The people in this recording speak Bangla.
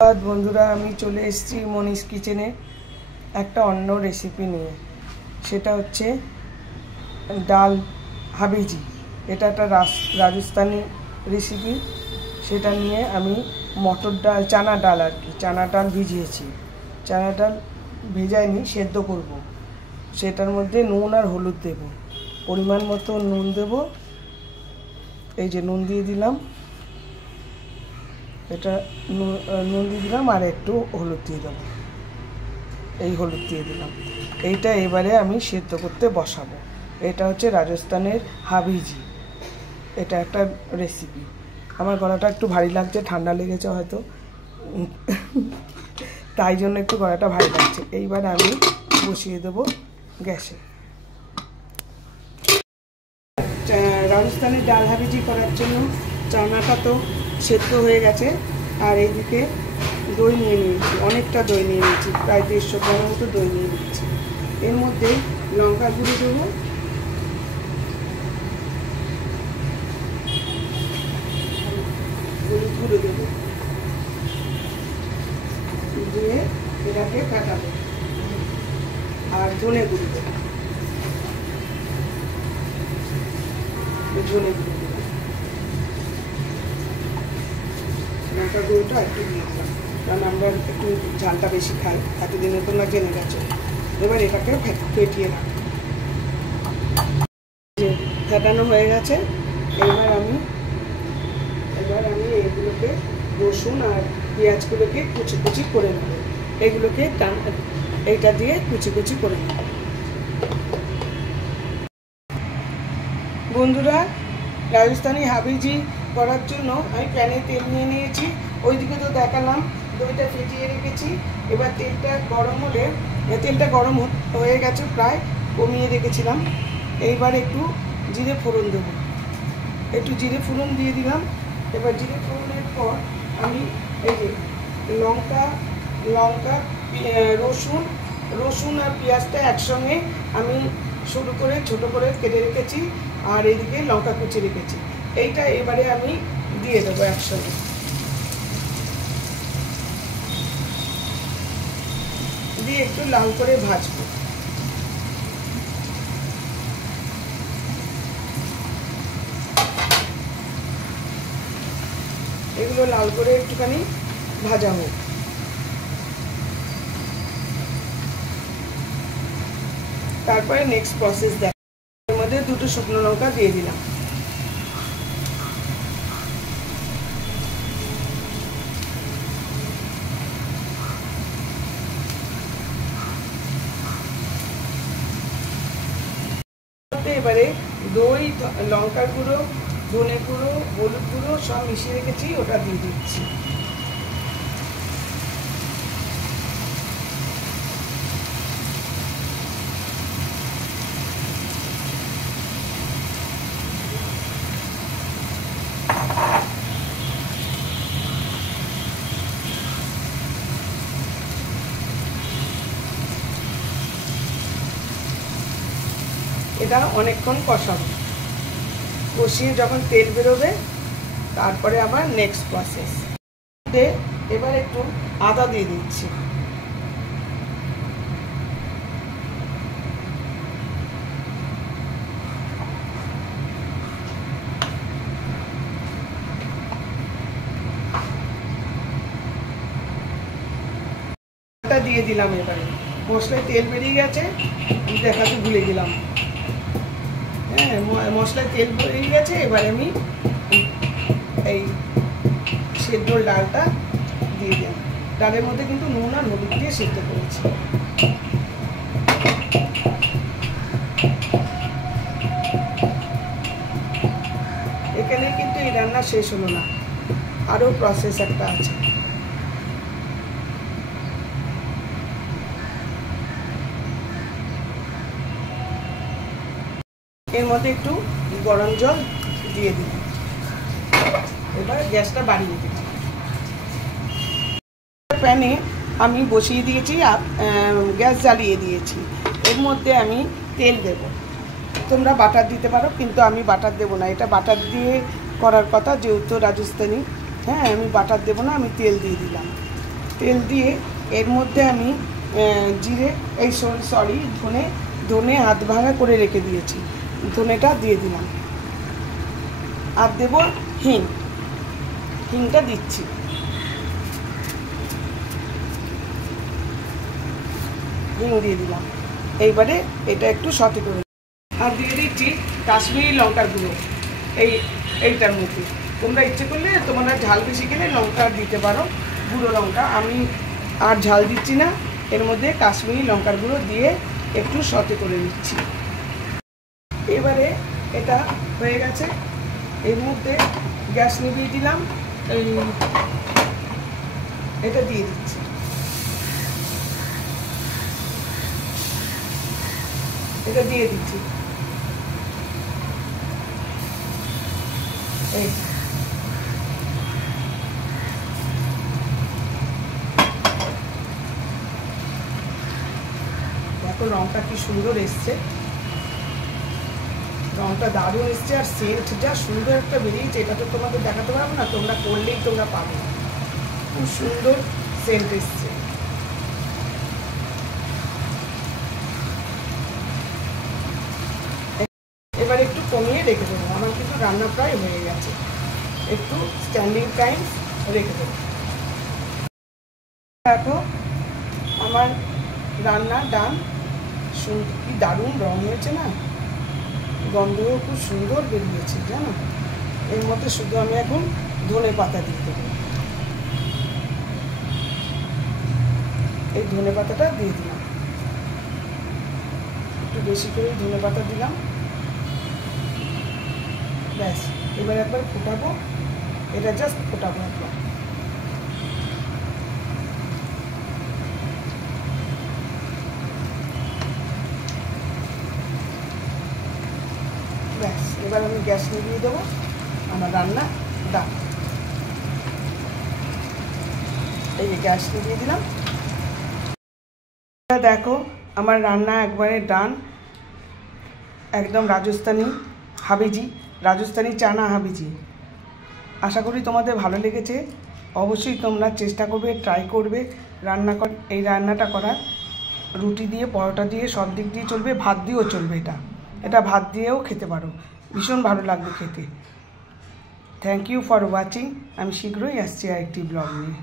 বন্ধুরা, আমি চলে এসেছি মনীষ কিচেনে একটা অন্য রেসিপি নিয়ে। সেটা হচ্ছে ডাল হাবিজি। এটা একটা রাজস্থানি রেসিপি। সেটা নিয়ে আমি মটর ডাল, চানা ডাল চানা ডাল ভিজিয়েছি। চানা ডাল ভেজাইনি, সেদ্ধ করব। সেটার মধ্যে নুন আর হলুদ দেব, পরিমাণ মতো নুন দেব। এই যে নুন দিয়ে দিলাম, এটা নুন দিয়ে দিলাম আর একটু হলুদ দিয়ে দেবো। এই হলুদ দিয়ে দিলাম। এইটা এবারে আমি সেদ্ধ করতে বসাবো। এটা হচ্ছে রাজস্থানের হাবিজি। এটা একটা রেসিপি। আমার গলাটা একটু ভারী লাগছে, ঠান্ডা লেগেছে হয়তো, তাই জন্য একটু গলাটা ভারী লাগছে। এইবার আমি বসিয়ে দেবো গ্যাসে। রাজস্থানের ডাল হাবিজি করার জন্য চানাটা তো সেদ্ধ হয়ে গেছে, আর এইদিকে দই নিয়ে নিয়েছি, অনেকটা দই নিয়ে নিয়েছি, প্রায় 150 গ্রামের মতো দই নিয়ে নিয়েছি। এর মধ্যে লঙ্কা গুঁড়ো দেবো, হলুদ গুঁড়ো দেবো, দিয়ে এটাকে কাটাবো, আর ধনে গুঁড়ো দেবো, ধনে গুঁড়ো দেবো, লঙ্কা গুঁড়োটা একটু দিয়ে দিলাম, কারণ আমরা একটু ঝালটা বেশি খাই, এতদিনে তোমরা জেনে গেছো। এবার এটাকে ফেটিয়ে রাখবো। যে ফেটানো হয়ে গেছে, এবার আমি এগুলোকে রসুন আর পেঁয়াজগুলোকে কুচি কুচি করে নেব। এগুলোকে এইটা দিয়ে কুচি কুচি করে নেব। বন্ধুরা, রাজস্থানি হাবিজি করার জন্য আমি প্যানে তেল নিয়ে নিয়েছি। ওইদিকে তো দেখালাম দইটা ফেটিয়ে রেখেছি। এবার তেলটা গরম হলে, তেলটা গরম হয়ে গেছে, প্রায় কমিয়ে রেখেছিলাম। এইবার একটু জিরে ফোড়ন দেবো, একটু জিরে ফোড়ন দিয়ে দিলাম। এবার জিরে ফোড়নের পর আমি এই যে লঙ্কা, রসুন আর পেঁয়াজটা একসঙ্গে আমি ছোটো করে কেটে রেখেছি, আর এদিকে লঙ্কা কুচি রেখেছি। এইটা এবারে আমি দিয়ে দেবো একসঙ্গে। দিয়ে একটু লাল করে ভাজবো। এগুলো লাল করে একটুখানি ভাজা হোক। তারপরে নেক্সট প্রসেস দেখ। এর মধ্যে 2টো শুকনো লঙ্কা দিয়ে দিলাম। এবারে দই, লঙ্কার গুঁড়ো, ধনে গুঁড়ো, হলুদ গুঁড়ো সব মিশিয়ে রেখেছি, ওটা দিয়ে দিচ্ছি। এটা অনেকক্ষণ কষাবো। কষিয়ে যখন তেল বেরোবে, তারপরে আবার নেক্সট প্রসেস। এবার একটু আদা দিয়ে দিচ্ছি। দিয়ে দিলাম। এবারে মশলায় তেল বেরিয়ে গেছে, দেখাতে ভুলে গেলাম। হ্যাঁ, মশলায় তেল বেরিয়ে গেছে। এবার আমি এই সেদ্ধ ডালটা দিয়ে দিলাম। ডালের মধ্যে কিন্তু নুন আর হলুদ দিয়ে সেদ্ধ করেছি। এখানে কিন্তু এই রান্না শেষ হলো না, আরও প্রসেস একটা আছে। এর মধ্যে একটু গরম জল দিয়ে দিলাম। এবার গ্যাসটা বাড়িয়ে দিলাম। প্যানে আমি বসিয়ে দিয়েছি, গ্যাস জ্বালিয়ে দিয়েছি। এর মধ্যে আমি তেল দেব। তোমরা বাটার দিতে পারো, কিন্তু আমি বাটার দেবো না। এটা বাটার দিয়ে করার কথা, যেহেতু রাজস্থানি। হ্যাঁ, আমি বাটার দেবো না, আমি তেল দিয়ে দিলাম। তেল দিয়ে এর মধ্যে আমি জিরে এই সরি ধনে হাত ভাঙা করে রেখে দিয়েছি, ধনেটা দিয়ে দিলাম। আর দেব হিংটা দিচ্ছি। হিং দিয়ে দিলাম। এইবারে এটা একটু সতে করে আর দিয়ে দিচ্ছি কাশ্মীরি লঙ্কার গুঁড়ো এইটার মধ্যে। তোমরা ইচ্ছে করলে তোমরা ঝাল বেশি খেলে লঙ্কা দিতে পারো, গুঁড়ো লঙ্কা। আমি আর ঝাল দিচ্ছি না, এর মধ্যে কাশ্মীরি লঙ্কার গুঁড়ো দিয়ে একটু সতে করে নিচ্ছি। এবারে এটা হয়ে গেছে, এর মধ্যে গ্যাস নিভিয়ে দিলাম, এটা দিয়ে দিচ্ছি। এটা দিয়ে দিচ্ছি। এই দেখো রংটা কি সুন্দর এসছে, রংটা দারুণ এসছে। আর সেন্টটা সুন্দর একটা বেরিয়েছে, এটা তো তোমাদের দেখাতে পারবো না, তোমরা করলেই তোমরা পাবে। খুব সুন্দর সেন্ট এসছে। এবার একটু কমিয়ে রেখে দেবো, আমার কিন্তু রান্না প্রায় হয়ে গেছে। একটু স্ট্যান্ডিং টাইম রেখে দেবো। দেখো আমার রান্না ডান। কি দারুণ রং হয়েছে না, গন্ধও খুব সুন্দর বেরিয়েছে জানো। এর মধ্যে শুধু আমি এখন ধনে পাতা দিয়ে দেবো। এই ধনে পাতাটা দিয়ে দিলাম, একটু বেশি করে ধনে পাতা দিলাম। ব্যাস, এবার একবার ফোটাবো, এটা জাস্ট ফোটাবো একবার। ব্যাস, এবার আমি গ্যাস নিভিয়ে দেবো। আমার রান্না ডান। এই যে গ্যাস নিভিয়ে দিলাম। দেখো আমার রান্না একবারে ডান, একদম রাজস্থানি হাবিজি, রাজস্থানি চানা হাবিজি। আশা করি তোমাদের ভালো লেগেছে। অবশ্যই তোমরা চেষ্টা করবে, ট্রাই করবে এই রান্নাটা করার। রুটি দিয়ে, পরোটা দিয়ে, সব দিক দিয়ে চলবে, ভাত দিয়েও চলবে। এটা ভাত দিয়েও খেতে পারো, ভীষণ ভালো লাগবে খেতে। Thank you for watching. আমি শীঘ্রই আসছি আরেকটি ব্লগ নিয়ে।